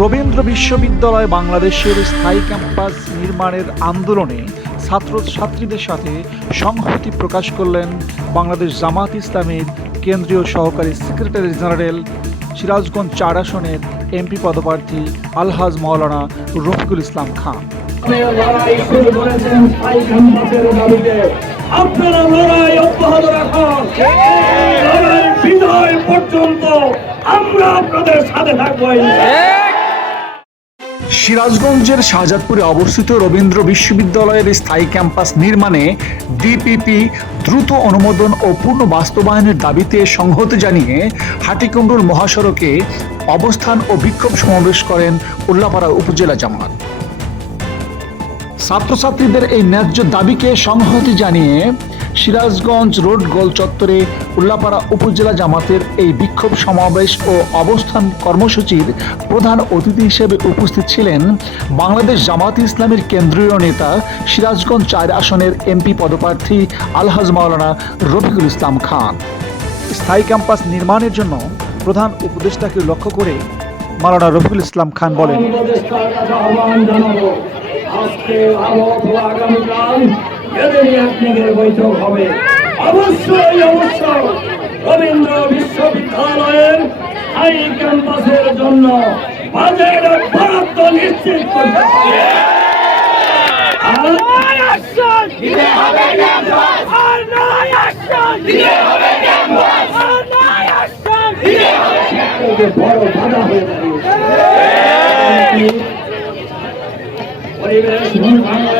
রবীন্দ্র বিশ্ববিদ্যালয় বাংলাদেশের স্থায়ী ক্যাম্পাস নির্মাণের আন্দোলনে ছাত্রছাত্রীদের সাথে সংহতি প্রকাশ করলেন বাংলাদেশ জামাত ইসলামের কেন্দ্রীয় সহকারী সেক্রেটারি জেনারেল সিরাজগঞ্জ চার আসনের এমপি পদপ্রার্থী আলহাজ মাওলানা রফিকুল ইসলাম খান। আপনারা লড়াই অব্যাহত রাখুন। লড়াই বিজয় পর্যন্ত আমরা আপনাদের সাথে থাকব সিরাজগঞ্জের শাহজাদপুরে অবস্থিত রবীন্দ্র বিশ্ববিদ্যালয়ের স্থায়ী ক্যাম্পাস নির্মাণে ডিপিপি দ্রুত অনুমোদন ও পূর্ণ বাস্তবায়নের দাবিতে সংহতি জানিয়ে হাটিকুমরুল মহাসড়কে অবস্থান ও বিক্ষোভ সমাবেশ করেন উল্লাপাড়া উপজেলা জামাত। ছাত্রছাত্রীদের এই ন্যায্য দাবিকে সংহতি জানিয়ে সিরাজগঞ্জ রোড গোল চত্বরে উল্লাপাড়া উপজেলা জামাতের এই বিক্ষোভ সমাবেশ ও অবস্থান কর্মসূচির প্রধান অতিথি হিসেবে উপস্থিত ছিলেন বাংলাদেশ জামাত ইসলামের কেন্দ্রীয় নেতা সিরাজগঞ্জ চার আসনের এমপি পদপ্রার্থী আলহাজ মাওলানা রফিকুল ইসলাম খান। স্থায়ী ক্যাম্পাস নির্মাণের জন্য প্রধান উপদেষ্টাকে লক্ষ্য করে মাওলানা রফিকুল ইসলাম খান বলেন এদের এক বৈঠক হবে। অবশ্যই অবশ্যই। রবীন্দ্র বিশ্ববিদ্যালয়ের হাই ক্যাম্পাসের জন্য বাজেট বরাদ্দ নিশ্চিত করতে হবে। আর যে বড় বাধা হয়ে দাঁড়িয়েছে। পরিবেশ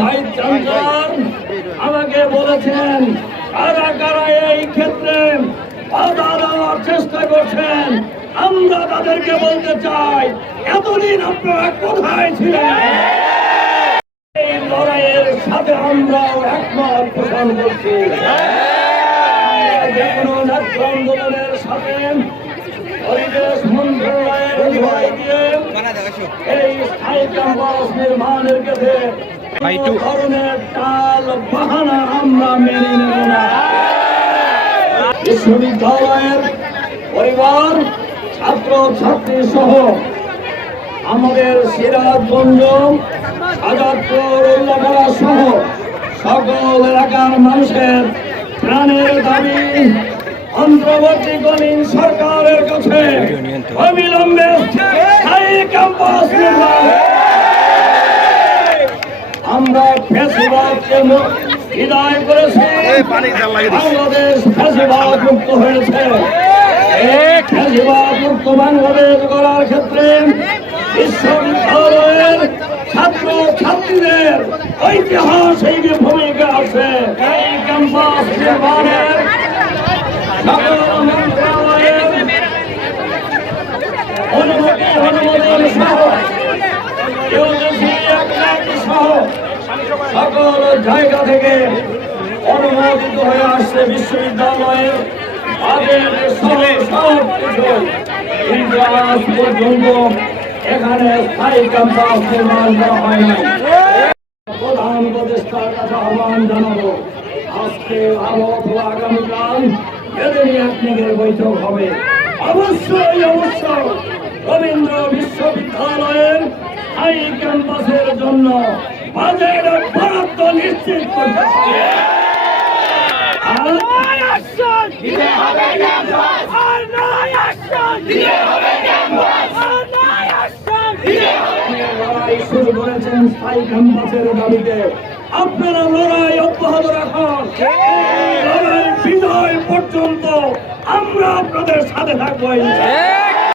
ভাই চান্দার আমাকে বলেছেন, কারা কারা এই ক্ষেত্রে বাধা দেওয়ার চেষ্টা করছেন, আমরা তাদেরকে বলতে চাই, এতদিন আপনারা কোথায় ছিলেন? এই লড়াইয়ের সাথে আমরাও একমত পোষণ করছি। যে কোনো ন্যায্য আন্দোলনের সাথে পরিবেশ মন্ত্রণালয়ের এই স্থায়ী ক্যাম্পাস নির্মাণের ক্ষেত্রে বিশ্ববিদ্যালয়ের পরিবার, ছাত্র, ছাত্রী সহ আমাদের সিরাজগঞ্জ, আজাদপুর, উল্লাপাড়া সহ সকল এলাকার মানুষের প্রাণের দাবি অন্তর্বর্তীকালীন সরকারের কাছে। অবিলম্বে স্থায়ী ক্যাম্পাস নির্মাণ আমরা ফেসিবাদকে বিদায় করেছি। বাংলাদেশ ফেসিবাদ মুক্ত হয়েছে। ফেসিবাদ মুক্ত বাংলাদেশ করার ক্ষেত্রে বিশ্ববিদ্যালয়ের ছাত্র ছাত্রীদের ঐতিহাসিক ভূমিকা আছে। এই ক্যাম্পাস নির্মাণের সকল মন্ত্রণালয়ের অনুমতি অনুমোদন সহ ইউজিসি একটি সহ সকল জায়গা থেকে অনুমোদিত হয়ে আসছে বিশ্ববিদ্যালয়ের পর্যন্ত এখানে স্থায়ী প্রধান বৈঠক হবে? অবশ্যই অবশ্যই। রবীন্দ্র বিশ্ববিদ্যালয়ের হাই ক্যাম্পাসের জন্য বাজেট বরাদ্দ নিশ্চিত করতে শুরু করেছেন স্থায়ী ক্যাম্পাসের দাবিতে। আপনারা লড়াই অব্যাহত রাখুন। লড়াই বিজয় পর্যন্ত আমরা আপনাদের সাথে থাকব।